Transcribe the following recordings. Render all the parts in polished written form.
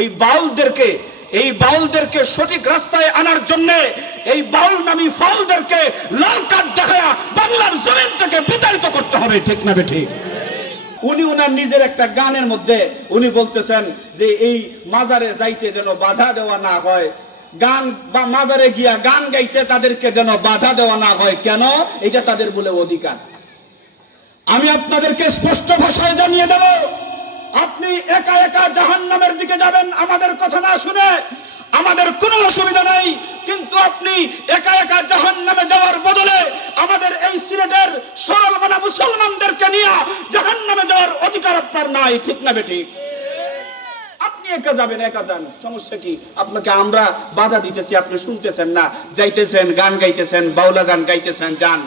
এই বাউলদেরকে সঠিক রাস্তায় আনার জন্য এই বাউল নামী ফাউলদেরকে লাল কার্ড দেখায়া বাংলার জমিন থেকে বিতাড়িত করতে হবে, ঠিক না বেঠিক? উনি ওনার নিজের একটা গানের মধ্যে উনি বলতেছেন যে এই মাজারে যাইতে যেন বাধা দেওয়া না হয়, গান বা মাজারে গিয়া গান গাইতে তাদেরকে যেন বাধা দেওয়া না হয়। কেন? এটা তাদের বলে অধিকার। আমি আপনাদেরকে স্পষ্ট ভাষায় জানিয়ে দেব, আপনি একা একা জাহান্নামের দিকে যাবেন আমাদের কথা না শুনে, আমাদের কোনো অসুবিধা নাই। কিন্তু আপনি একা একা জাহান্নামে যাওয়ার বদলে আমাদের এই সিলেটের সরল মানা মুসলমানদেরকে নিয়ে জাহান্নামে যাওয়ার অধিকার আপনার নাই, ঠিক না বেঠিক? আপনি একা যাবেন, একা যান, সমস্যা কি? আপনাকে আমরা বাধা দিতেছি, আপনি শুনতেছেন না, যাইতেছেন, গান গাইতেছেন, বাউলা গান গাইতেছেন, যান।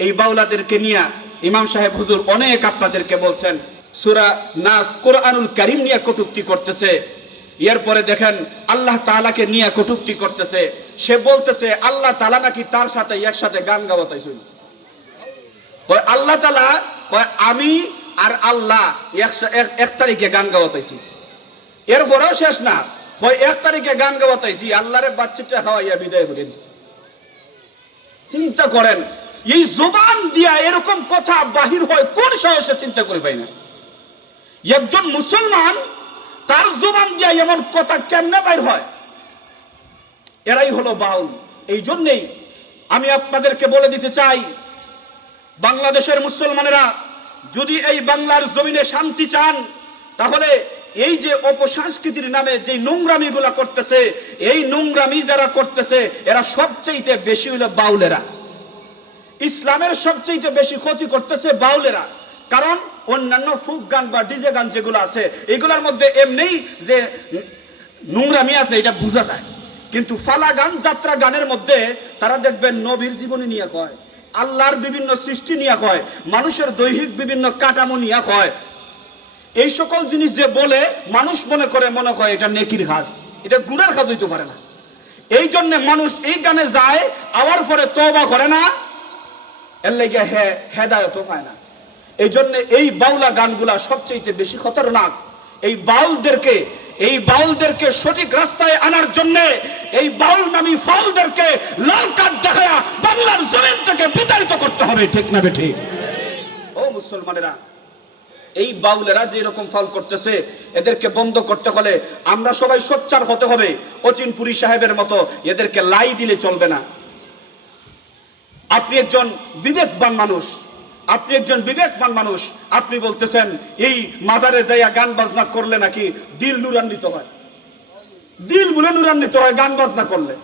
এই বাউলাদেরকে নিয়ে ইমাম সাহেব হুজুর অনেক আপনাদেরকে বলছেন, সূরা নাস কোরআনুল কারীম নিয়ে কটূক্তি করতেছে। এরপরে দেখেন আল্লাহ তাআলাকে নিয়ে কটূক্তি করতেছে। সে বলতেছে আল্লাহ তাআলা নাকি তার সাথে একসাথে গান গাওয়াইছিল। কয় আল্লাহ তাআলা, কয় আমি আর আল্লাহ এক তারিখে গান গাওয়াইছি। এরপরেও শেষ না, কয় 1 তারিখে গান গাওয়াইছি, আল্লাহরে বাচ্চাটা খাওয়াইয়া বিদায় করে দিছি। চিন্তা করেন, এই জবান দিয়া এরকম কথা বাহির হয় কোন সাহসে? চিন্তা করে পাই না। একজন মুসলমান তার জবান দিয়া এমন কথা কেমনে বাইর হয়? এরাই হলো বাউল। এই জন্যই আমি আপনাদেরকে বলে দিতে চাই, বাংলাদেশের মুসলমানেরা যদি এই বাংলার জমিনে শান্তি চান, তাহলে এই যে অপসংস্কৃতির নামে যে নোংরামিগুলা করতেছে, এই নোংরামি যারা করতেছে এরা সবচেয়ে বেশি হলো বাউলেরা। ইসলামের সবচেয়ে বেশি ক্ষতি করতেছে বাউলেরা। কারণ অন্যান্য ফোক গান বা ডিজে গান যেগুলো আছে এগুলোর মধ্যে এমনি যে নোংরামি আছে এটা বোঝা যায়, কিন্তু ফালা গান, যাত্রা গানের মধ্যে তারা দেখবেন নবীর জীবনী নিয়ে কয়, আল্লাহর বিভিন্ন সৃষ্টি নিয়ে কয়, মানুষের দৈহিক বিভিন্ন কাঠামো নিয়ে কয়। এই সকল জিনিস যে বলে মানুষ মনে হয় এটা নেকির কাজ, এটা গুনার কাজ হইতে পারে না। এই জন্য মানুষ এই গানে যায়, আবার পরে তওবা করে না, এর লাগি হেদায়েত পায় না। এই জন্য এই বাউলা গানগুলা সবচেয়ে বেশি খতরনাক। এই বাউলদেরকে সঠিক রাস্তায় আনার জন্য এই বাউল নামী ফাউলদেরকে লাল কার্ড দেখায়া বাংলার জমিন থেকে বিতাড়িত করতে হবে, ঠিক না বেঠিক? ও মুসলমানেরা, এই বাউলেরা যে এরকম ফাউল করতেছে এদেরকে বন্ধ করতে হলে আমরা সবাই সোচ্চার হতে হবে। অচিনপুরী সাহেবের মতো এদেরকে লাই দিলে চলবে না। আপনি একজন বিবেকবান মানুষ, আপনি বলতেছেন এই মাজারে যাইয়া গান বাজনা করলে নাকি দিল নুরান্বিত হয়, দিল বলে নুরান্বিত হয় গান বাজনা করলে।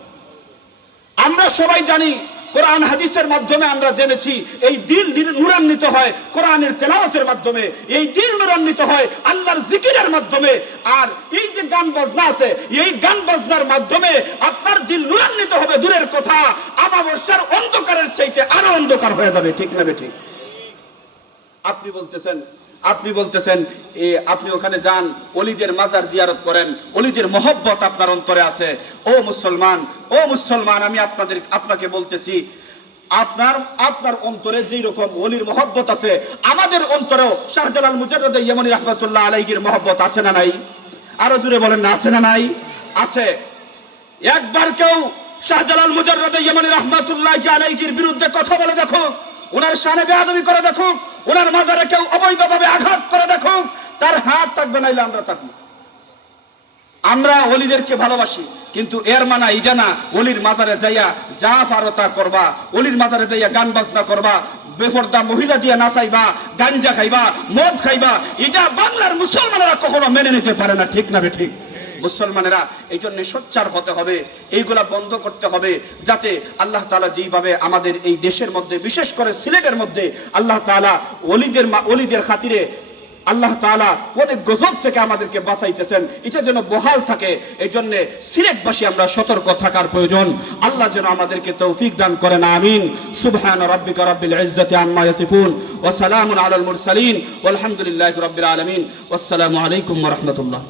আমরা সবাই জানি, কোরআন হাদিসের মাধ্যমে আমরা জেনেছি এই দিল নুরান্বিত হয় কোরআনের তেলাওয়াতের মাধ্যমে, এই দিল নুরান্বিত হয় আল্লাহর জিকিরের মাধ্যমে। আর এই যে গান বাজনা আছে, এই গান বাজনার মাধ্যমে আপনার দিল নুরান্বিত হবে দূরের কথা, আমাবস্যার অন্ধকারের চাইতে আরো অন্ধকার হয়ে যাবে, ঠিক না বেঠিক? আপনি বলতেছেন আপনি ওখানে যান, অলিদের মাজার জিয়ারত করেন, অলিদের মহব্বত আপনার অন্তরে আছে। ও মুসলমান, আমি আপনাকে বলতেছি, আপনার অন্তরে যেই রকম অলির মহব্বত আছে, আমাদের অন্তরেও শাহজালাল মুজাররদ ইয়ামানী রাহমাতুল্লাহ আলাইহির মহব্বত আছে না নাই? আরো জোরে বলেন না, আছে না নাই? আছে। একবার কেউ শাহজালাল মুজাররদ ইয়ামানী রাহমাতুল্লাহ আলাইহির বিরুদ্ধে কথা বলে দেখো, ওনার শানে বেয়াদবি করে দেখুক, ওনার মাজারে কেউ অবৈধভাবে আঘাত করে দেখুক, তার হাত থাকবে, নাইলে আমরা থাকবো। আমরা অলিদেরকে ভালোবাসি, কিন্তু এর মানা এটা না অলির মাজারে যাইয়া যা পারো তা করবা, অলির মাজারে যাইয়া গান বাজনা করবা, বেপরদা মহিলা দিয়া নাচাইবা, গাঞ্জা খাইবা, মদ খাইবা, এটা বাংলার মুসলমানেরা কখনো মেনে নিতে পারে না, ঠিক না বেঠিক? মুসলমানেরা এই জন্য সোচ্চার হতে হবে, এইগুলা বন্ধ করতে হবে, যাতে আল্লাহ তাআলা যেইভাবে আমাদের এই দেশের মধ্যে, বিশেষ করে সিলেটের মধ্যে আল্লাহ তাআলা অলিদের খাতিরে আল্লাহ তাআলা অনেক গজব থেকে আমাদেরকে বাঁচাইতেছেন, এটা যেন বহাল থাকে। এই জন্য সিলেটবাসী আমরা সতর্ক থাকার প্রয়োজন। আল্লাহ যেন আমাদেরকে তৌফিক দান করেন, আমিন। সুবহান রাব্বিকা রাব্বিল ইজ্জাতি আম্মা ইয়াসিফুন ওয়া সালামুন আলাল মুরসালিন ওয়ালহামদুলিল্লাহি রাব্বিল আলামিন। ওয়াসসালামু আলাইকুম ওয়া রাহমাতুল্লাহ।